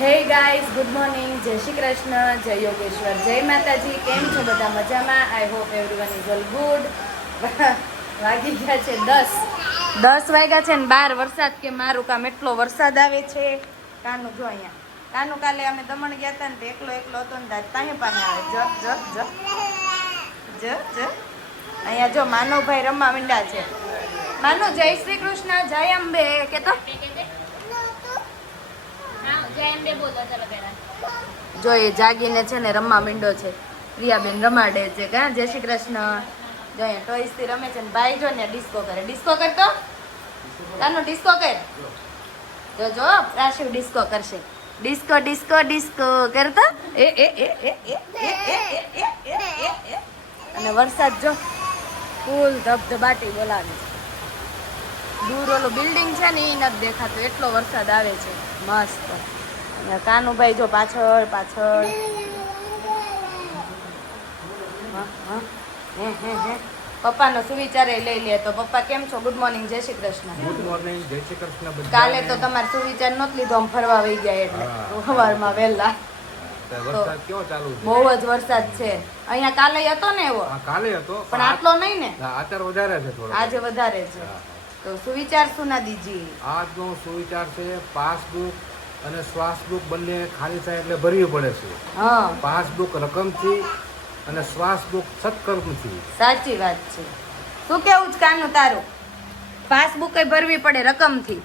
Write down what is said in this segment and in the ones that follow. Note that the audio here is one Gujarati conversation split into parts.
Hey guys good morning. જય શ્રી કૃષ્ણ, જય યોગેશ્વર, જય માતાજી. કેમ છો બધા મજામાં? I hope everyone is all good વાગી ગયા છે દસ. દસ વાગ્યા છે ને બાર વરસાદ કે મારું કામ એટલો વરસાદ આવે છે. કાનું જો અહીંયા. કાનું કાલે અમે દમણ ગયા હતા ને તો એકલો એકલો હતો ને તાજ પાસે પાસે આવે. જ જ જ જ. જ અહીંયા જો માનવભાઈ રમવા મીંડા છે. માનવ, જય શ્રી કૃષ્ણ, જય અંબે. કે તો જો એ જાગીને છે ને રમવા મીંડો છે પ્રિયાબેન રમાડે છે કા જય શ્રી કૃષ્ણ જો એ ટોઈસથી રમે છે ને ભાઈ જો ને ડિસ્કો કરે ડિસ્કો કરતો તારનો ડિસ્કો કર જો જો પ્રાશિવ ડિસ્કો કરશે ડિસ્કો ડિસ્કો ડિસ્કો કરતો એ એ એ એ એ એ અને વરસાદ જો ફૂલ ધબધબાટી બોલાવે દૂર ઓલું બિલ્ડિંગ છે ને એ નથી દેખાતું એટલો વરસાદ આવે છે મસ્ત અને કાનુભાઈ જો પાછળ પાછળ. પપ્પાનો સુવિચારે લઈ લે તો પપ્પા કેમ છો? ગુડ મોર્નિંગ જય શ્રી કૃષ્ણ. ગુડ મોર્નિંગ જય શ્રી કૃષ્ણ કાલે તો તમારે સુવિચાર નહોત લીધો આમ ફરવા વહી ગયા એટલે. સવારમાં વહેલા. બહુ જ વરસાદ છે. અહીંયા કાલે હતો ને એવો? કાલે હતો. પણ આટલો નહીં ને? અત્યારે વધારે છે થોડો. આજે વધારે છે. તો સુવિચાર સુના દીજી? આજનો સુવિચાર છે પાસબુક અને શ્વાસબુક બંને ખાલી થાય એટલે ભરવી પડે છે. હા. પાસબુક રકમથી અને શ્વાસબુક સત્કર્મથી. સાચી વાત છે. શું કેવું છે કાનું તારું? પાસબુક કઈ ભરવી પડે રકમથી.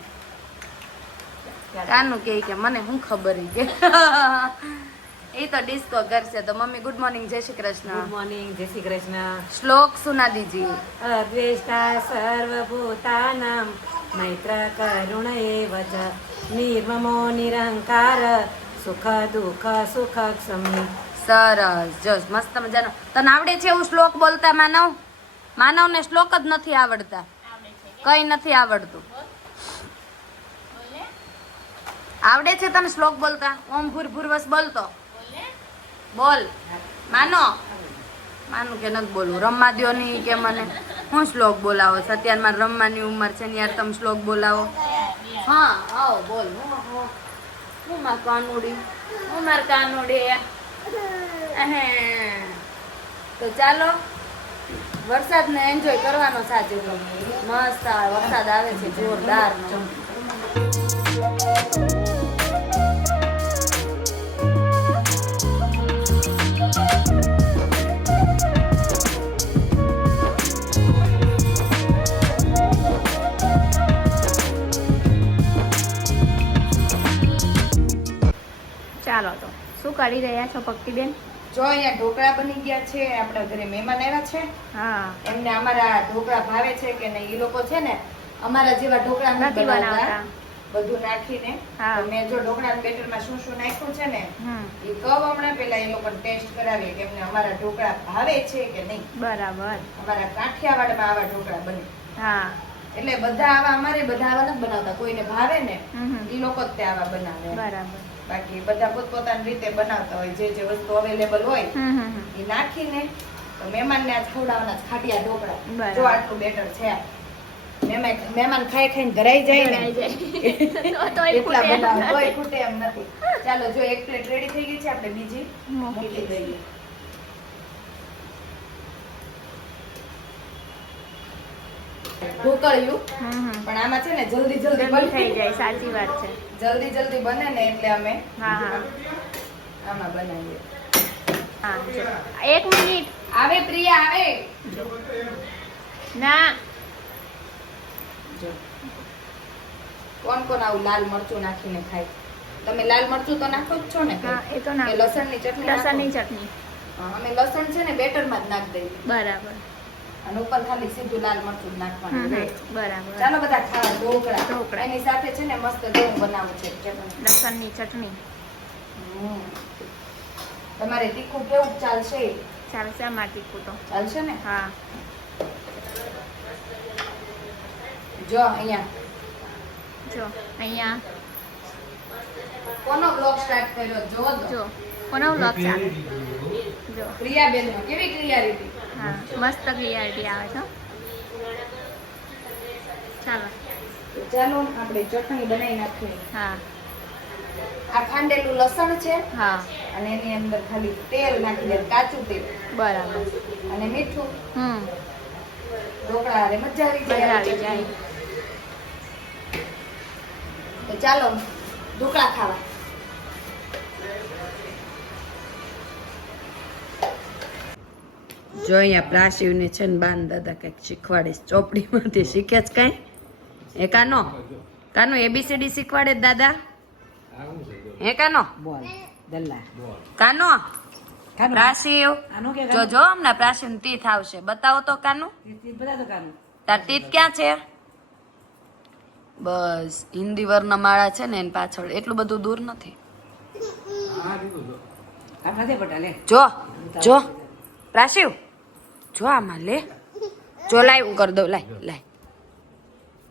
કાનું કે કે મને શું ખબર કે. એ તો ડિસ્કો કરશે. તો મમ્મી ગુડ મોર્નિંગ જય શ્રી ગુડ કૃષ્ણ મોર્નિંગ જય શ્રી કૃષ્ણ. શ્લોક સુના દીજી. અદ્વેષ્ટા સર્વભૂતાનાં મૈત્ર એવ ચ નિર્મમો નિરંકાર સુખ દુઃખ સુખ ક્ષમી સરસ જો મસ્ત મજાનો. તને આવડે છે એવું શ્લોક બોલતા, માનવ? માનવને શ્લોક જ નથી આવડતા. કઈ નથી આવડતું. આવડે છે તને શ્લોક બોલતા? ઓમ ભૂર ભૂરવસ બોલતો? બોલ. માનો. માનું કે નથી બોલવું. રમવા દ્યો નહીં કે મને. હું શ્લોક બોલાવો? છો અત્યારે રમવાની ઉંમર છે ને યાર, તમે શ્લોક બોલાવો. હા, આવો, બોલ. હું માર કાનુડી? હું માર કાનુડી. તો ચાલો, વરસાદને એન્જોય કરવાનો સાચો મસ્ત વરસાદ આવે છે જોરદાર ચાલો તો. શું કરી રહ્યા છો ભક્તિબેન જો અહીંયા ઢોકળા બની ગયા છે આપણા ઘરે મહેમાન આવ્યા છે. હા. એમને અમારા ઢોકળા ભાવે છે કે નહીં એ લોકો છે ને અમારા જેવા ઢોકળા નથી બનાવતા. બધું નાખીને. મેં જો બેટરમાં શું શું નાખ્યું છે ને એ કહું હમણાં પેલા એ લોકો ટેસ્ટ કરાવીએ કે એમને અમારા ઢોકળા ભાવે છે કે નહીં. બરાબર. અમારા કાઠિયાવાડમાં આવા ઢોકળા બને. હા. એટલે બધા આવા અમારે બધા આવા નથી બનાવતા. કોઈને ભાવે ને. એ લોકો જ તે આવા બનાવે. બરાબર. બાકી બધા પોતપોતાની રીતે બનાવતા હોય જે જે વસ્તુ અવેલેબલ હોય. એ નાખીને તો મહેમાનને આજ ખવડાવવાના ખાટિયા ઢોકળા. જો આટલું બેટર છે. મહેમાન ખાઈ ખાઈને ધરાઈ જાય ને. એટલા નથી. તોય ખૂટે એમ નથી. ચાલો જો એક પ્લેટ રેડી થઈ ગઈ છે આપણે બીજી મૂકી દઈએ. ઢોકળિયું. પણ આમાં છે ને જલ્દી જલ્દી બંધ થઈ જાય સાચી વાત છે. જલ્દી જલ્દી બને ને એટલે અમે હા હા. આમાં બનાવીએ. એક મિનિટ. આવે પ્રિયા આવે. ના. કોણ કોણ આવું લાલ મરચું નાખીને ખાય? તમે લાલ મરચું તો નાખો જ છો ને એ તો ના લસણ લસણની ચટણી? લસણની ચટણી. અમે લસણ છે ને બેટરમાં જ નાખી દઈએ. બરાબર. અને ઉપર ખાલી સીધું લાલ મરચું નાખવાનું બરાબર. ચાલો બધા ખાવા ઢોકળા. ઢોકળા. એની સાથે છે ને મસ્ત ઘઉં બનાવું છે ચટણી. લસણની ચટણી. તમારે તીખું કેવું ચાલશે? ચાલશે અમારે તીખું તો. ચાલશે ને? હા. જો અહીંયા. જો અહીંયા. કોનો બ્લોગ સ્ટાર્ટ કર્યો? જો. જો કોનો બ્લોગ સ્ટાર્ટ જો. પ્રિયાબેન કેવી ક્લિયરિટી? હા મસ્ત ક્લિયરિટી આવે છે. ચાલો. ચાલો આપણે ચટણી બનાવી નાખીએ. હા. આ ખાંડેલું લસણ છે હા. અને એની અંદર ખાલી તેલ નાખી દે કાચું તેલ. બરાબર. અને મીઠું. હમ. ઢોકળા હારે મજા આવી જાય. આવી જાય. તો ચાલો ઢોકળા ખાવા. જો અહીંયા પ્રાશિવને છે ને બાન દાદા કંઈક શીખવાડીશ ચોપડીમાંથી શીખે જ કાંઈ? એ કાનો? કાનો એબીસીડી શીખવાડે જ દાદા? હે કાનો? બોલ દલ્લા. કાનો? કાનો? પ્રાશિવ આનું કે જો જો હમણાં પ્રાશિવ તીથ આવશે. બતાવો તો કાનું. બધા તો કાનું. તાર તીથ ક્યાં છે? બસ હિન્દી વર્ણમાળા છે ને એની પાછળ. એટલું બધું દૂર નથી. જો. જો પ્રાશિવ જો આમાં લે. જો, લાય, હું કરી દઉં, લાય લાય.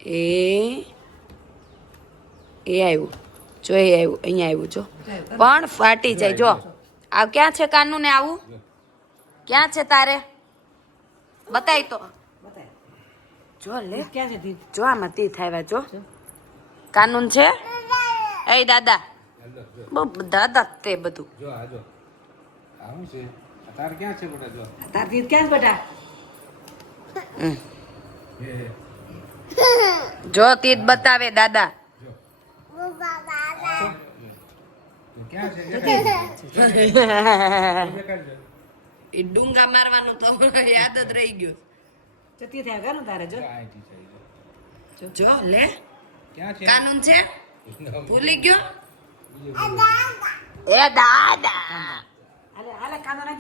એ એ આવ્યું જો, એ આવ્યું અહીંયા આવ્યું જો. પણ ફાટી જાય, જો. આ ક્યાં છે કાનું ને આવું? ક્યાં છે તારે? બતાય તો. જો, લે. જો, આમાં તીથ આવ્યા, જો. કાનૂન છે? એ દાદા. દાદા તે બધું. જો, આ જો. આવું છે? તાર ક્યાં છે બેટા જો? તાર તીત ક્યાં છે બેટા? જો તીત બતાવે દાદા. ડુંગા મારવાનું તો યાદ જ રહી ગયું. તો તીત થયા કાનું તારે જો. જો. લે. કાનૂન છે? ભૂલી ગયો? એ દાદા.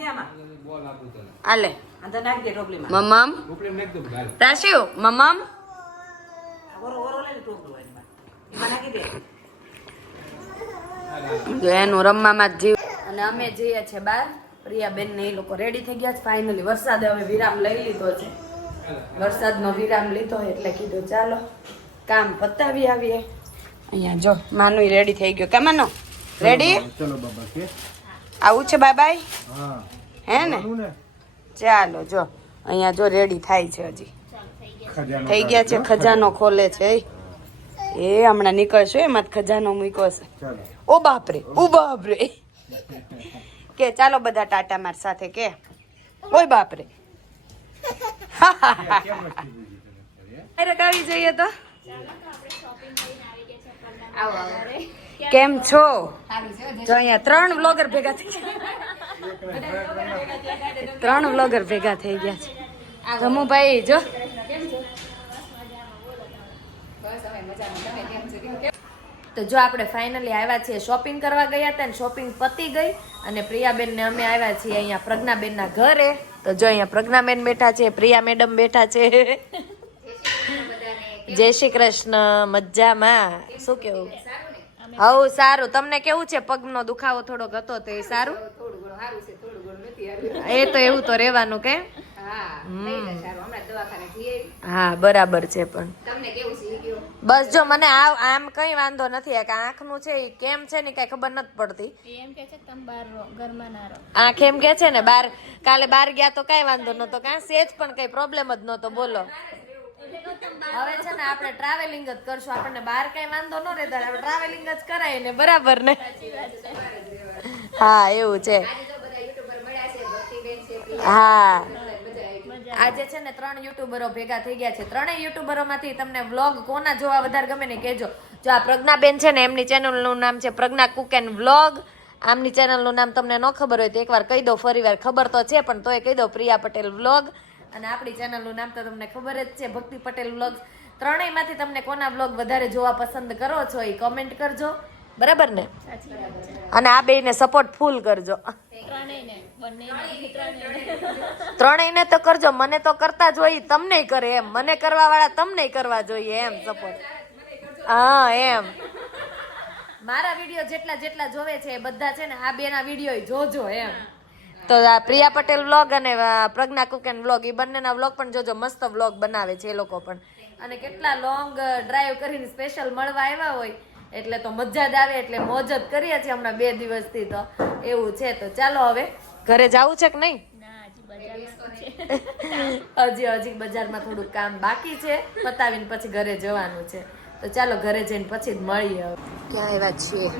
દે આમાં બોલ આપું તને આલે અંદર નાખી દે ટોપલીમાં મમમ ઉપરે નાખ દઉં હાલ. રાશિવ મમમ ઓરો ઓરો લઈ ટોપલું એમાં એમાં નાખી દે. હાલ હાલ. જો એનું રમવામાં જ જીવ. અને અમે જઈએ છીએ બાર પ્રિયાબેન ને એ લોકો રેડી થઈ ગયા છે. ફાઇનલી વરસાદે હવે વિરામ લઈ લીધો છે. વરસાદનો વિરામ લીધો એટલે કીધું ચાલો કામ પતાવી આવીએ. અહીંયા જો માનું રેડી થઈ ગયો. કે માનો? રેડી ચલો બાબા કે. આવું છે બાય બાય હા. હે ને? ચાલો જો. અહીંયા જો રેડી થાય છે હજી. થઈ ગયા છે ખજાનો ખોલે છે એ હમણાં નીકળશે એમાં ખજાનો મૂક્યો છે. ચાલો. ઓ બાપરે ઓ બાપરે. કે ચાલો બધા ટાટા માર સાથે કે. ઓય બાપરે. રકાવી જઈએ તો. આવો, આવો. કેમ છો? જો અહીંયા ત્રણ વ્લોગર ભેગા થઈ ગયા. ત્રણ વ્લોગર ભેગા થઈ ગયા છે. રમુભાઈ જો. તો જો આપણે ફાઇનલી આવ્યા છીએ શોપિંગ કરવા ગયા હતા ને શોપિંગ પતી ગઈ અને પ્રિયાબેનને અમે આવ્યા છીએ અહીંયા પ્રજ્ઞાબેન ના ઘરે. તો જો અહીંયા પ્રજ્ઞાબેન બેઠા છે પ્રિયા મેડમ બેઠા છે. જય શ્રી કૃષ્ણ મજામાં. શું કેવું? હવ સારું. તમને કેવું છે? પગનો દુખાવો થોડોક હતો તો એ સારું? એ તો એવું તો રહેવાનું કે? હા બરાબર છે પણ. બસ જો મને આ આમ કઈ વાંધો નથી. આ આંખનું છે એ કેમ છે ને કઈ ખબર નથી પડતી. એમ કે છે તમે બહાર ઘરમાં ના રહો. આંખ એમ કે છે ને બાર કાલે બાર ગયા તો કઈ વાંધો નતો કાં સેજ પણ કઈ પ્રોબ્લેમ જ નતો બોલો. હવે છે ને આપણે ટ્રાવેલિંગ જ કરશું. આપણને બહાર કઈ વાંધો ન રહેતો આપણે ટ્રાવેલિંગ જ કરાય ને, બરાબર ને? હા, એવું છે. હા. આજે છે ને ત્રણ યુટ્યુબરો ભેગા થઈ ગયા છે. ત્રણેય યુટ્યુબરો માંથી તમને વ્લોગ કોના જોવા વધારે ગમે ને કહેજો. જો આ પ્રજ્ઞાબેન છે ને, એમની ચેનલનું નામ છે પ્રજ્ઞા કુક એન્ડ વ્લોગ આમની ચેનલનું નામ તમને ન ખબર હોય તો એકવાર કહી દો ફરી વાર ખબર તો છે, પણ તોય કહી દો, પ્રિયા પટેલ વ્લોગ અને આપણી ચેનલનું નામ તો તમને ખબર જ છે ભક્તિ પટેલ વ્લોગ ત્રણેયમાંથી તમને કોના વ્લોગ વધારે જોવા પસંદ કરો છો એ કમેન્ટ કરજો. બરાબર ને? અને આ બેયને સપોર્ટ ફૂલ કરજો. ત્રણેયને બંને તો કરજો મને તો કરતા જ હોય તમને કરે એમ. મને કરવા વાળા તમને કરવા જોઈએ એમ સપોર્ટ હા એમ. મારા વીડિયો જેટલા જેટલા જોવે છે એ બધા છે ને આ બેના વીડિયો જોજો એમ. તો આ પ્રિયા પટેલ વ્લોગ અને પ્રજ્ઞા કુકેન વ્લોગ એ બંનેના વ્લોગ પણ જોજો મસ્ત વ્લોગ બનાવે છે એ લોકો પણ. અને કેટલા લોંગ ડ્રાઈવ કરીને સ્પેશિયલ મળવા આવ્યા હોય એટલે તો મજા જ આવે એટલે મોજ જ કરીએ છીએ હમણાં બે દિવસથી તો. એવું છે તો ચાલો હવે. ઘરે જવું છે કે નહીં? હજી હજી હજી બજારમાં થોડું કામ બાકી છે. પતાવીને પછી ઘરે જવાનું છે. તો ચાલો ઘરે જઈને પછી જ મળીએ હવે. ક્યાં આવ્યા છીએ?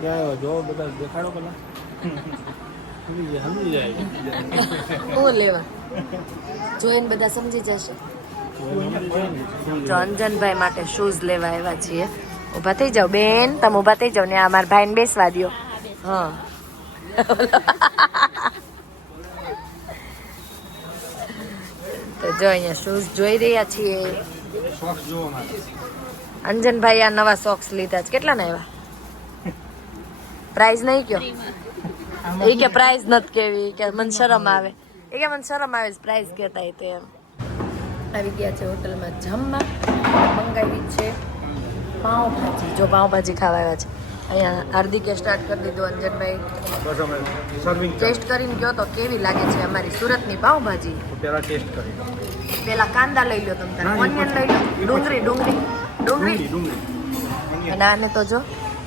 ક્યાં આવ્યો જો બધા દેખાડો પેલા. સમજી જાય હું લેવા. જોઈને બધા સમજી જશે. રંજનભાઈ અંજનભાઈ માટે શૂઝ લેવા આવ્યા છીએ. ઊભા થઈ જાઓ બેન. તમે ઊભા થઈ જાઓ ને આ મારા ભાઈને બેસવા દ્યો. હા. તો જો અહીંયા શૂઝ જોઈ રહ્યા છીએ. અંજનભાઈ આ નવા સોક્સ લીધા છે. કેટલા ના આવ્યા? પ્રાઇઝ નહીં કયો? એ કે પ્રાઇઝ નથી કેવી કે મને શરમ આવે. એ કે મને શરમ આવે છે પ્રાઇઝ કહેતા હોય તો એમ. આવી ગયા છે હોટલમાં જમવા. મંગાવી છે પાઉંભાજી. જો પાઉંભાજી ખાવા આવ્યા છે. અહીંયા હાર્દિકે સ્ટાર્ટ કરી દીધું અંજનભાઈ. ટેસ્ટ કરીને કહો તો કેવી લાગે છે અમારી સુરતની પાઉંભાજી? પહેલા ટેસ્ટ કરી પહેલાં કાંદા લઈ લો તમે તારે. ઓનિયન લઈ લો. ડુંગળી. ડુંગળી? ડુંગળી ડુંગળી. અને આને તો જો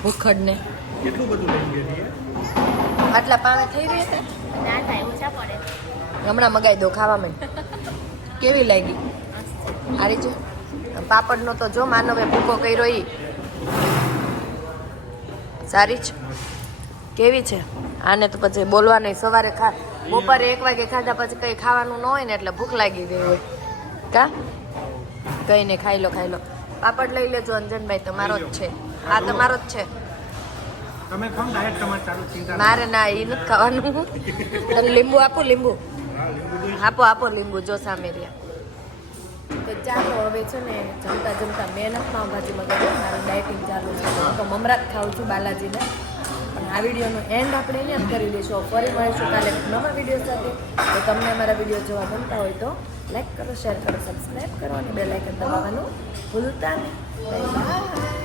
ભૂખડને. કેટલું બધું લઈ ગયા આટલા પાવે થઈ ગયા છે? ના થાય ઓછા પડે. હમણાં મગાઈ દો ખાવા મને કેવી લાગી? હારી છે પાપડનો તો જો માનવે ભૂકો કર્યો ઈ. સારી છે કેવી છે? આને તો પછી બોલવાનું સવારે ખા બપોરે એક વાગે ખાધા પછી કંઈ ખાવાનું ન હોય ને એટલે ભૂખ લાગી ગઈ હોય. કા? કઈ ને ખાઈ લો ખાઈ લો. પાપડ લઈ લેજો અંજનભાઈ તમારો જ છે. આ તમારો જ છે. તમે કોણ ડાયટ તમારે ચાલુ ચિંતા મારે ના એ નથી ખાવાનું. તમે લીંબુ આપું લીંબુ? આપો આપો લીંબુ જો સામે રહ્યા. તો ચાલો હવે છે ને જમતા જમતા મહેનત નથી પાઉંભાજી મારું ડાયટિંગ ચાલુ છે. તો મમરાત ખાઉં છું બાલાજીને. પણ આ વિડીયોનો એન્ડ આપણે એને એમ કરી દઈશું. ફરી મળીશું કાલે નવા વીડિયો સાથે. તો તમને અમારા વીડિયો જોવા ગમતા હોય તો લાઈક કરો શેર કરો સબસ્ક્રાઈબ કરો અને બે લાઇકન દબાવવાનું ભૂલતા નહીં. Bye bye